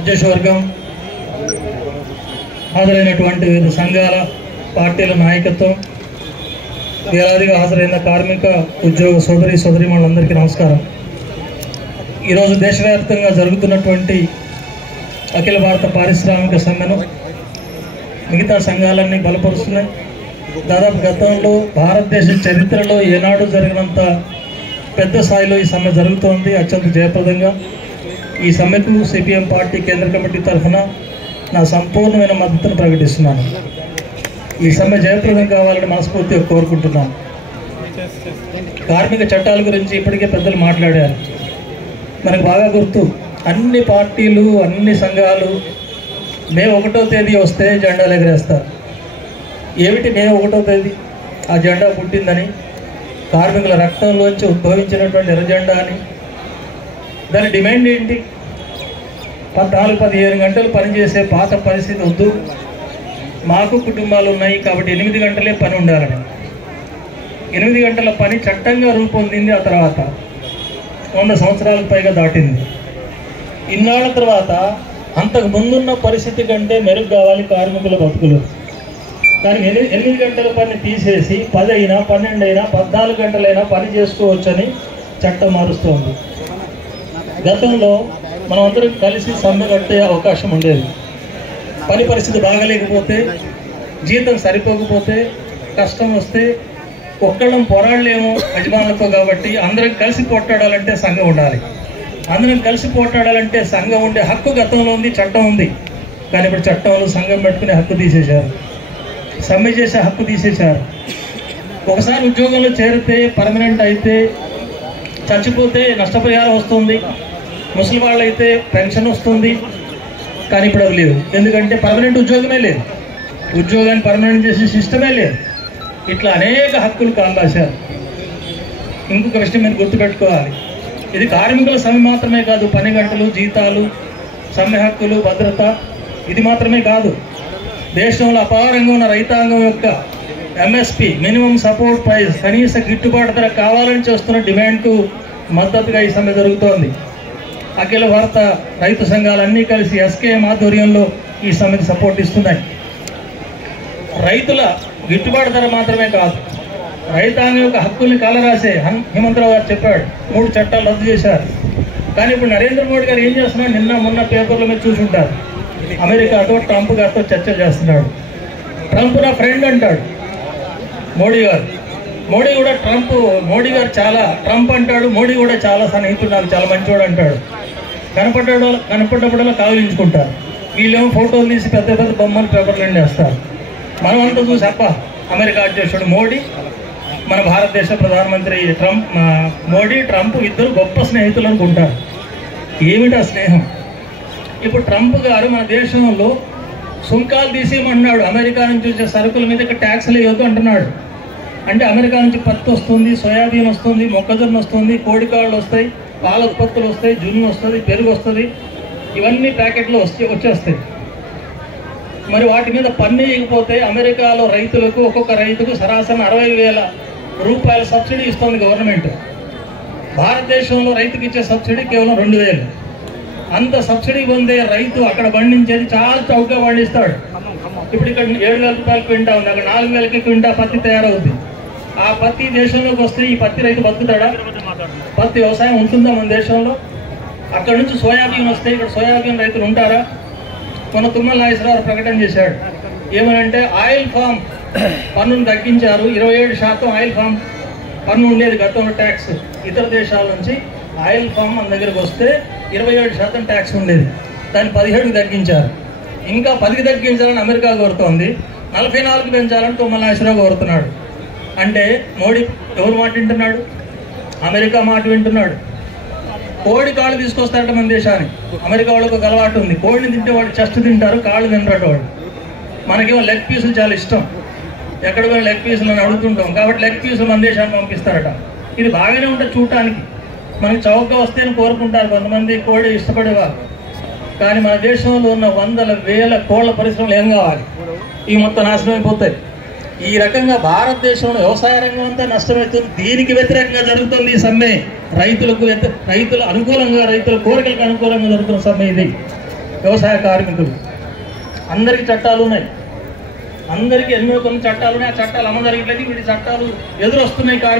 అధ్యక్షవర్గం, హాజరైనటువంటి వివిధ సంఘాల పార్టీల నాయకత్వం, వేలాదిగా హాజరైన కార్మిక ఉద్యోగ సోదరీమణులందరికీ నమస్కారం. ఈరోజు దేశవ్యాప్తంగా జరుగుతున్నటువంటి అఖిల భారత పారిశ్రామిక సమ్మెను మిగతా సంఘాలన్నీ బలపరుస్తున్నాయి. దాదాపు గతంలో భారతదేశ చరిత్రలో ఏనాడు జరిగినంత పెద్ద స్థాయిలో ఈ సమ్మె జరుగుతోంది, అత్యంత జయప్రదంగా. ఈ సమ్మెకు సిపిఎం పార్టీ కేంద్ర కమిటీ తరఫున నా సంపూర్ణమైన మద్దతును ప్రకటిస్తున్నాను. ఈ సమ్మె జయప్రదం కావాలని మనస్ఫూర్తిగా కోరుకుంటున్నాను. కార్మిక చట్టాల గురించి ఇప్పటికే పెద్దలు మాట్లాడారు. మనకు బాగా గుర్తు, అన్ని పార్టీలు అన్ని సంఘాలు మే 1వ తేదీ వస్తే జెండాలు ఎగరేస్తారు. ఏమిటి మే 1వ తేదీ? ఆ జెండా పుట్టిందని, కార్మికుల రక్తంలోంచి ఉద్భవించినటువంటి ఎర్ర జెండా అని. దాని డిమాండ్ ఏంటి? 14-15 గంటలు పనిచేసే పాత పరిస్థితి వద్దు, మాకు కుటుంబాలు ఉన్నాయి కాబట్టి 8 గంటలే పని ఉండాలని. 8 గంటల పని చట్టంగా రూపొందింది. ఆ తర్వాత 100 సంవత్సరాలకు పైగా దాటింది. ఇన్నాళ్ళ తర్వాత అంతకు ముందున్న పరిస్థితి కంటే మెరుగు కావాలి కార్మికుల బతుకులు. కానీ 8 గంటల పని తీసేసి 10 అయినా 12 అయినా 14 గంటలైనా పని చేసుకోవచ్చని చట్టం మారుస్తోంది. గతంలో మనం అందరం కలిసి సమ్మె కట్టే అవకాశం ఉండేది. పని పరిస్థితి బాగలేకపోతే, జీతం సరిపోకపోతే, కష్టం వస్తే ఒక్కళ్ళం పోరాడలేము యజమానులతో. కాబట్టి అందరం కలిసి పోట్లాడాలంటే సంఘం ఉండాలి. అందరం కలిసి పోట్లాడాలంటే సంఘం ఉండే హక్కు గతంలో ఉంది, చట్టం ఉంది. కానీ ఇప్పుడు చట్టంలో సంఘం పెట్టుకునే హక్కు తీసేశారు, సమ్మె చేసే హక్కు తీసేశారు. ఒకసారి ఉద్యోగంలో చేరితే, పర్మనెంట్ అయితే, చచ్చిపోతే నష్టపరిహారం వస్తుంది, ముసలి వాళ్ళు అయితే పెన్షన్ వస్తుంది. కానీ ఇప్పుడు అది లేదు. ఎందుకంటే పర్మనెంట్ ఉద్యోగమే లేదు, ఉద్యోగాన్ని పర్మనెంట్ చేసే సిస్టమే లేదు. ఇట్లా అనేక హక్కులు కాల్రాశారు. ఇంకొక విషయం మీరు గుర్తుపెట్టుకోవాలి, ఇది కార్మికుల సమ్మె మాత్రమే కాదు. పని గంటలు, జీతాలు, సమ్మె హక్కులు, భద్రత ఇది మాత్రమే కాదు. దేశంలో అపారంగా ఉన్న రైతాంగం యొక్క ఎంఎస్పి, మినిమం సపోర్ట్ ప్రైస్, కనీస గిట్టుబాటు ధర కావాలని చేస్తున్న డిమాండ్కు మద్దతుగా ఈ సమ్మె జరుగుతోంది. అఖిల భారత రైతు సంఘాలన్నీ కలిసి ఎస్కేఎం ఆధ్వర్యంలో ఈ సమ్మెకు సపోర్ట్ ఇస్తున్నాయి. రైతుల గిట్టుబాటు ధర మాత్రమే కాదు, రైతాంగం యొక్క హక్కుల్ని కాలరాసే హేమంతరావు గారు చెప్పాడు, 3 చట్టాలు రద్దు చేశారు. కానీ ఇప్పుడు నరేంద్ర మోడీ గారు ఏం చేస్తున్నారు? నిన్న మొన్న పేపర్ల మీద చూసుంటారు, అమెరికాతో ట్రంప్ గారితో చర్చలు చేస్తున్నాడు. ట్రంప్ నా ఫ్రెండ్ అంటాడు మోడీ గారు. మోడీ గారు చాలా ట్రంప్ అంటాడు, మోడీ కూడా చాలా సన్నిహితుడు, నాకు చాలా మంచివాడు అంటాడు. కనపడ్డప్పుడల్లా కావిలించుకుంటారు. వీళ్ళేమో ఫోటోలు తీసి పెద్ద పెద్ద బొమ్మలు పేపర్లు వేస్తారు. మనం అంతా చూసి అబ్బా, అమెరికా అధ్యక్షుడు మోడీ, మన భారతదేశ ప్రధానమంత్రి ట్రంప్ ఇద్దరు గొప్ప స్నేహితులు అనుకుంటారు. ఏమిటా స్నేహం? ఇప్పుడు ట్రంప్ గారు మన దేశంలో సుంకాలు తీసేయమన్నాడు. అమెరికా నుంచి వచ్చే సరుకుల మీద ట్యాక్స్లు వేయొద్దు అంటున్నాడు. అంటే అమెరికా నుంచి పత్తి వస్తుంది, సోయాబీన్ వస్తుంది, మొక్కజొన్న వస్తుంది, కోడికాళ్ళు వస్తాయి, పాల ఉత్పత్తులు వస్తాయి, జున్ను వస్తుంది, పెరుగు వస్తుంది, ఇవన్నీ ప్యాకెట్లు వచ్చేస్తాయి. మరి వాటి మీద పన్ను వేయకపోతే అమెరికాలో రైతులకు, ఒక్కొక్క రైతుకు సరాసరి 60,000 రూపాయల సబ్సిడీ ఇస్తుంది గవర్నమెంట్. భారతదేశంలో రైతుకి ఇచ్చే సబ్సిడీ కేవలం 2,000. అంత సబ్సిడీ పొందే రైతు అక్కడ పండించేది చాలా చౌకగా పండిస్తాడు. ఇప్పుడు ఇక్కడ 7,000 రూపాయలు క్వింటా ఉంది, అక్కడ 4,000కి క్వింటా పత్తి తయారవుతుంది. ఆ పత్తి దేశంలోకి వస్తే ఈ పత్తి రైతు బతుకుతాడా? పత్తి వ్యవసాయం ఉంటుందా మన దేశంలో? అక్కడ నుంచి సోయాబీన్ వస్తే ఇక్కడ సోయాబీన్ రైతులు ఉంటారా? మన తుమ్మల నాగేశ్వరరావు ప్రకటన చేశాడు. ఏమనంటే ఆయిల్ ఫామ్ పన్నును తగ్గించారు. 27% ఆయిల్ ఫామ్ పన్ను ఉండేది గతంలో ట్యాక్స్. ఇతర దేశాల నుంచి ఆయిల్ ఫామ్ మన దగ్గరకు వస్తే 27% ట్యాక్స్ ఉండేది, దాన్ని 17కి తగ్గించారు. ఇంకా 10కి తగ్గించాలని అమెరికా కోరుతోంది, 44కి పెంచాలని తుమ్మల నాగేశ్వరరావు కోరుతున్నాడు. అంటే మోడీ ఎవరు మాట వింటున్నాడు? అమెరికా మాట వింటున్నాడు. కోడి కాళ్ళు తీసుకొస్తారట మన దేశానికి. అమెరికా వాళ్ళకు ఒక అలవాటు ఉంది, కోడిని తింటే వాళ్ళు చెస్ట్ తింటారు, కాళ్ళు తింటారట వాళ్ళు. మనకేమో లెగ్ పీసులు చాలా ఇష్టం, ఎక్కడ పోయినా లెగ్ పీసులు అని అడుగుతుంటాం. కాబట్టి లెగ్ పీసులు మన దేశానికి పంపిస్తారట. ఇది బాగానే ఉంటుంది చూడటానికి, మనకి చౌకగా వస్తేనే కోరుకుంటారు కొంతమంది కోడి ఇష్టపడేవారు. కానీ మన దేశంలో ఉన్న 100,000 కోళ్ల పరిశ్రమలు ఏం కావాలి? ఈ మొత్తం నాశనం అయిపోతాయి. ఈ రకంగా భారతదేశంలో వ్యవసాయ రంగం అంతా నష్టమవుతుంది. దీనికి వ్యతిరేకంగా జరుగుతుంది ఈ సమ్మె. రైతుల అనుకూలంగా, రైతుల కోరికలకు అనుకూలంగా జరుగుతున్న సమ్మె ఇది. వ్యవసాయ కార్మికులు అందరికీ చట్టాలు ఉన్నాయి, అందరికీ ఎన్నో కొన్ని చట్టాలు ఉన్నాయి. ఆ చట్టాలు అమలు జరగట్లేదు. వీటి చట్టాలు ఎదురొస్తున్నాయి కార్మికులు.